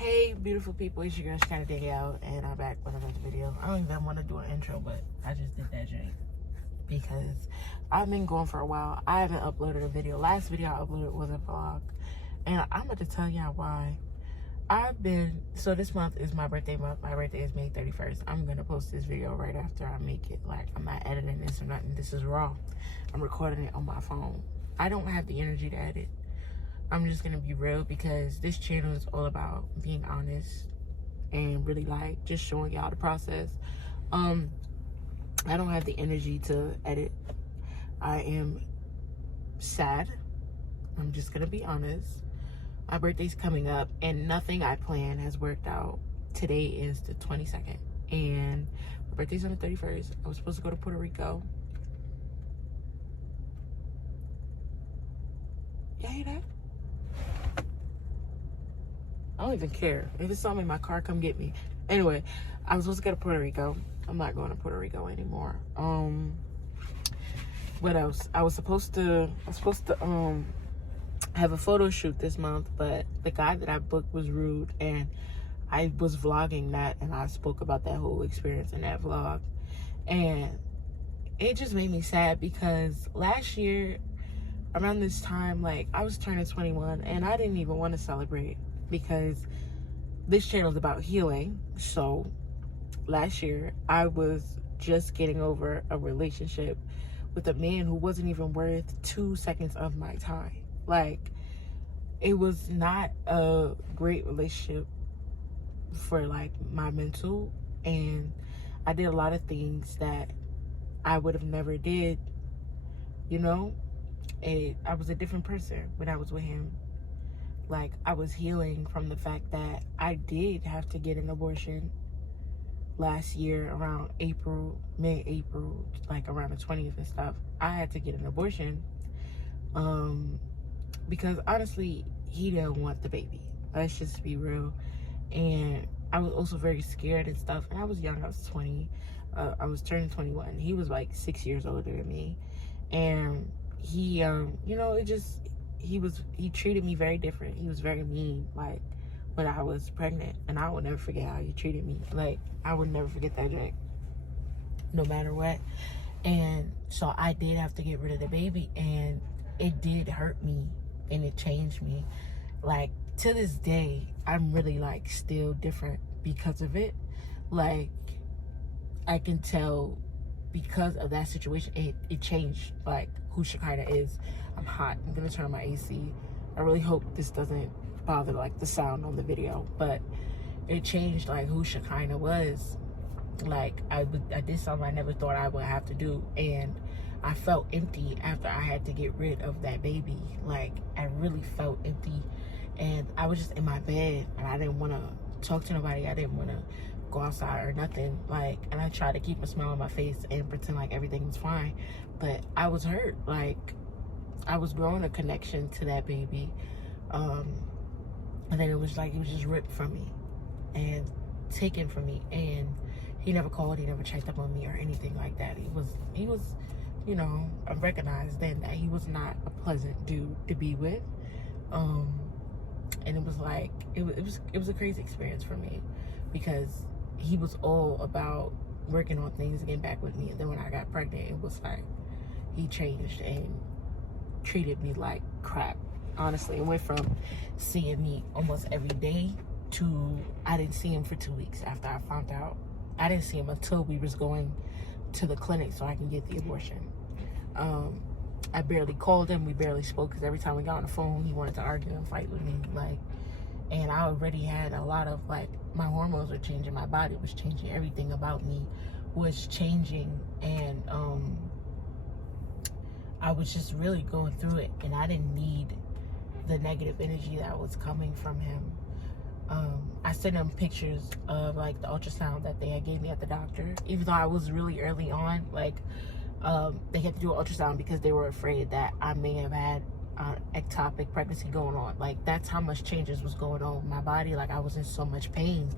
Hey, beautiful people, it's your girl, Sky Danielle, and I'm back with another video. I don't even want to do an intro, but I just did that shit because I've been going for a while. I haven't uploaded a video. Last video I uploaded was a vlog, and I'm about to tell y'all why. So this month is my birthday month. My birthday is May 31st. I'm going to post this video right after I make it. Like, I'm not editing this or nothing. This is raw. I'm recording it on my phone. I don't have the energy to edit. I'm just gonna be real because this channel is all about being honest and really like just showing y'all the process. I don't have the energy to edit. I am sad. I'm just gonna be honest. My birthday's coming up and nothing I planned has worked out. Today is the 22nd and my birthday's on the 31st. I was supposed to go to Puerto Rico. Y'all hear that? I don't even care. If it's something in my car, come get me. Anyway, I was supposed to go to Puerto Rico. I'm not going to Puerto Rico anymore. What else? I was supposed to have a photo shoot this month, but the guy that I booked was rude, and I was vlogging that, and I spoke about that whole experience in that vlog. And it just made me sad because last year, around this time, like, I was turning 21, and I didn't even want to celebrate, because this channel is about healing. So last year I was just getting over a relationship with a man who wasn't even worth 2 seconds of my time. Like, it was not a great relationship for like my mental, and I did a lot of things that I would have never did, you know. I was a different person when I was with him. Like, I was healing from the fact that I did have to get an abortion last year around mid-April, like around the 20th and stuff. I had to get an abortion because honestly, he didn't want the baby. Let's just be real. And I was also very scared and stuff. And I was young, I was 20. I was turning 21. He was like 6 years older than me. And he, you know, he treated me very different. He was very mean, like, when I was pregnant, and I will never forget how he treated me. Like, I would never forget that, Jack, no matter what. And so I did have to get rid of the baby, and it did hurt me, and it changed me. Like, to this day, I'm really, like, still different because of it. Like, I can tell because of that situation, it changed, like, who Shekinah is. I'm hot. I'm gonna turn on my AC. I really hope this doesn't bother, like, the sound on the video, but it changed, like, who Shekinah was. Like, I did something I never thought I would have to do, and I felt empty after I had to get rid of that baby. Like, I really felt empty, and I was just in my bed, and I didn't want to talk to nobody. I didn't want to go outside or nothing. Like, and I tried to keep a smile on my face and pretend like everything was fine, but I was hurt. Like, I was growing a connection to that baby, and then it was just ripped from me and taken from me. And he never called, he never checked up on me or anything like that. He was, you know, I recognized then that he was not a pleasant dude to be with. And it was like, it was a crazy experience for me, because he was all about working on things and getting back with me. And then when I got pregnant, it was like, he changed and treated me like crap. Honestly, it went from seeing me almost every day to I didn't see him for 2 weeks after I found out. I didn't see him until we was going to the clinic so I can get the abortion. I barely called him. We barely spoke, because every time we got on the phone, he wanted to argue and fight with me. Like, and I already had a lot of, like, my hormones were changing, my body was changing, everything about me was changing, and I was just really going through it, and I didn't need the negative energy that was coming from him. I sent him pictures of, like, the ultrasound that they had gave me at the doctor, even though I was really early on. Like, they had to do an ultrasound because they were afraid that I may have had ectopic pregnancy going on. Like, that's how much changes was going on with my body. Like, I was in so much pain.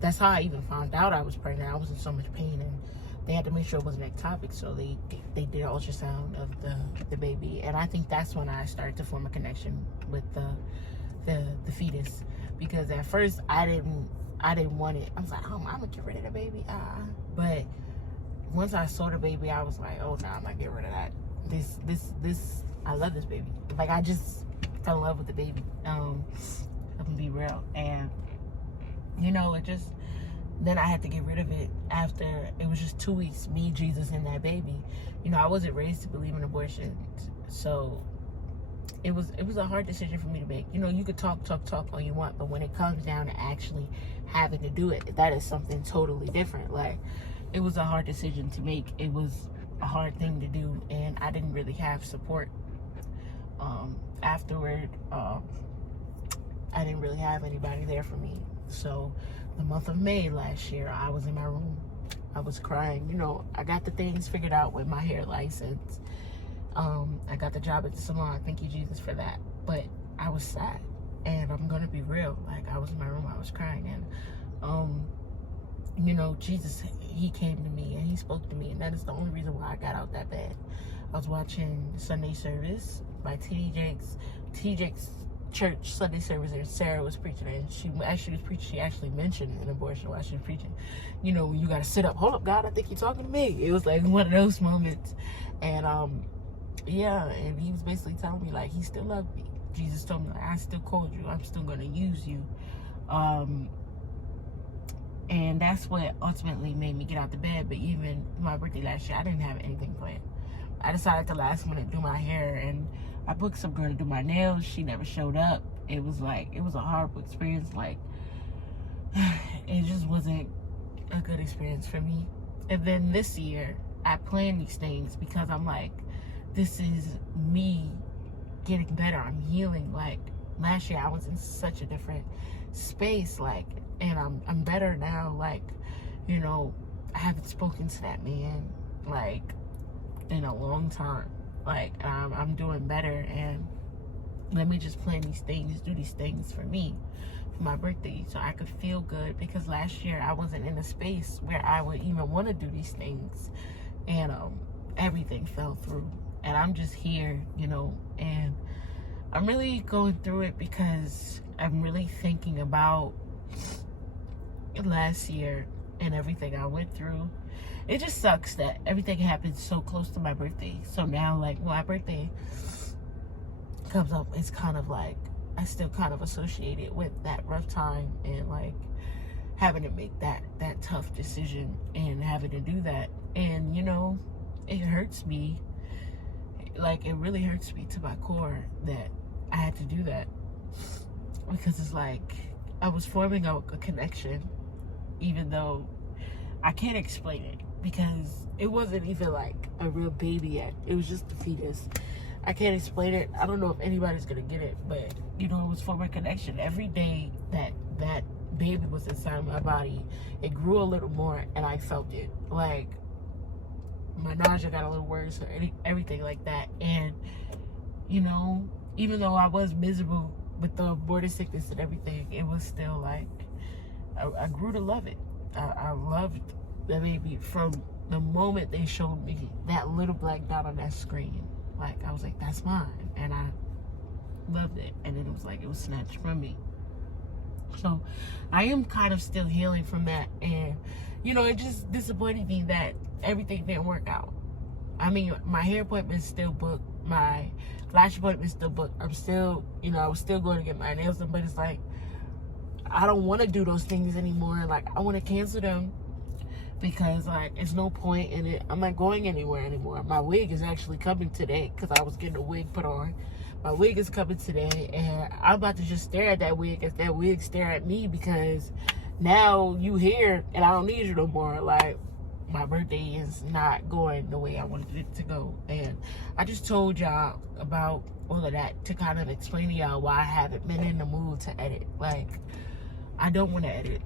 That's how I even found out I was pregnant. I was in so much pain, and they had to make sure it wasn't ectopic, so they did an ultrasound of the baby. And I think that's when I started to form a connection with the fetus, because at first I didn't want it. I was like, oh, I'm gonna get rid of the baby. But once I saw the baby, I was like, oh no, I'm not getting rid of that. This I love this baby. Like, I just fell in love with the baby. I'm gonna be real. And it just, then I had to get rid of it after it was just 2 weeks, me, Jesus, and that baby. I wasn't raised to believe in abortion, so it was a hard decision for me to make. You could talk all you want, but when it comes down to actually having to do it, that is something totally different. Like, it was a hard decision to make. It was a hard thing to do, and I didn't really have support. Afterward, I didn't really have anybody there for me. So the month of May last year, I was in my room. I was crying. I got the things figured out with my hair license. I got the job at the salon. Thank you, Jesus, for that. But I was sad, and I'm gonna be real. Like, I was in my room, I was crying, and Jesus, he came to me and he spoke to me, and that is the only reason why I got out that bed. I was watching Sunday service by T.D. Jakes' church Sunday service, and Sarah was preaching, and she actually mentioned an abortion while she was preaching. You gotta sit up. Hold up, God, I think you're talking to me. It was like one of those moments. And and he was basically telling me, like, he still loved me. Jesus told me, like, I still called you. I'm still gonna use you. And that's what ultimately made me get out the bed. But even my birthday last year, I didn't have anything planned. I decided to last minute do my hair, and I booked some girl to do my nails. She never showed up. It was a horrible experience. Like, it just wasn't a good experience for me. And then this year, I planned these things because I'm like, this is me getting better. I'm healing. Like, last year I was in such a different space, like, and I'm better now. Like, I haven't spoken to that man, like, in a long time. Like, I'm doing better, and let me just plan these things, do these things for me, for my birthday, so I could feel good. Because last year I wasn't in a space where I would even want to do these things, and everything fell through. And I'm just here, and I'm really going through it because I'm really thinking about last year and everything I went through. It just sucks that everything happened so close to my birthday. So now, like, when my birthday comes up, it's kind of like I still kind of associate it with that rough time, and like having to make that tough decision and having to do that. And it hurts me. Like, it really hurts me to my core that I had to do that, because it's like I was forming a connection, even though I can't explain it, because it wasn't even like a real baby yet. It was just a fetus. I can't explain it. I don't know if anybody's gonna get it, but it was forming a connection. Every day that baby was inside my body, it grew a little more, and I felt it. Like, my nausea got a little worse, or everything like that. And even though I was miserable with the aborted sickness and everything, it was still like I grew to love it. I loved the baby from the moment they showed me that little black dot on that screen. Like, I was like, that's mine, and I loved it. And then it was like it was snatched from me. So I am kind of still healing from that, and it just disappointed me that everything didn't work out. I mean, my hair appointment's still booked, my lash appointment's still booked. I'm still, I was still going to get my nails done, but it's like, I don't want to do those things anymore. Like, I want to cancel them, because like, it's no point in it. I'm not going anywhere anymore. My wig is actually coming today, because I was getting a wig put on. My wig is coming today, and I'm about to just stare at that wig as that wig stare at me, because now you here and I don't need you no more. Like, my birthday is not going the way I wanted it to go. And I just told y'all about all of that to kind of explain to y'all why I haven't been in the mood to edit. Like, I don't want to edit.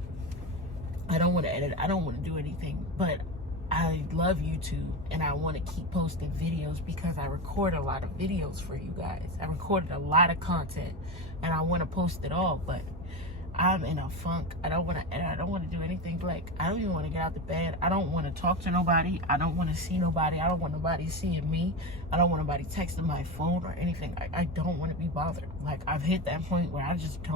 I don't want to do anything, but I love YouTube, and I want to keep posting videos because I record a lot of videos for you guys. I recorded a lot of content, and I want to post it all, but I'm in a funk. I don't want to edit. I don't want to do anything. Like, I don't even want to get out the bed. I don't want to talk to nobody. I don't want to see nobody. I don't want nobody seeing me. I don't want nobody texting my phone or anything. I don't want to be bothered. Like, I've hit that point where I just don't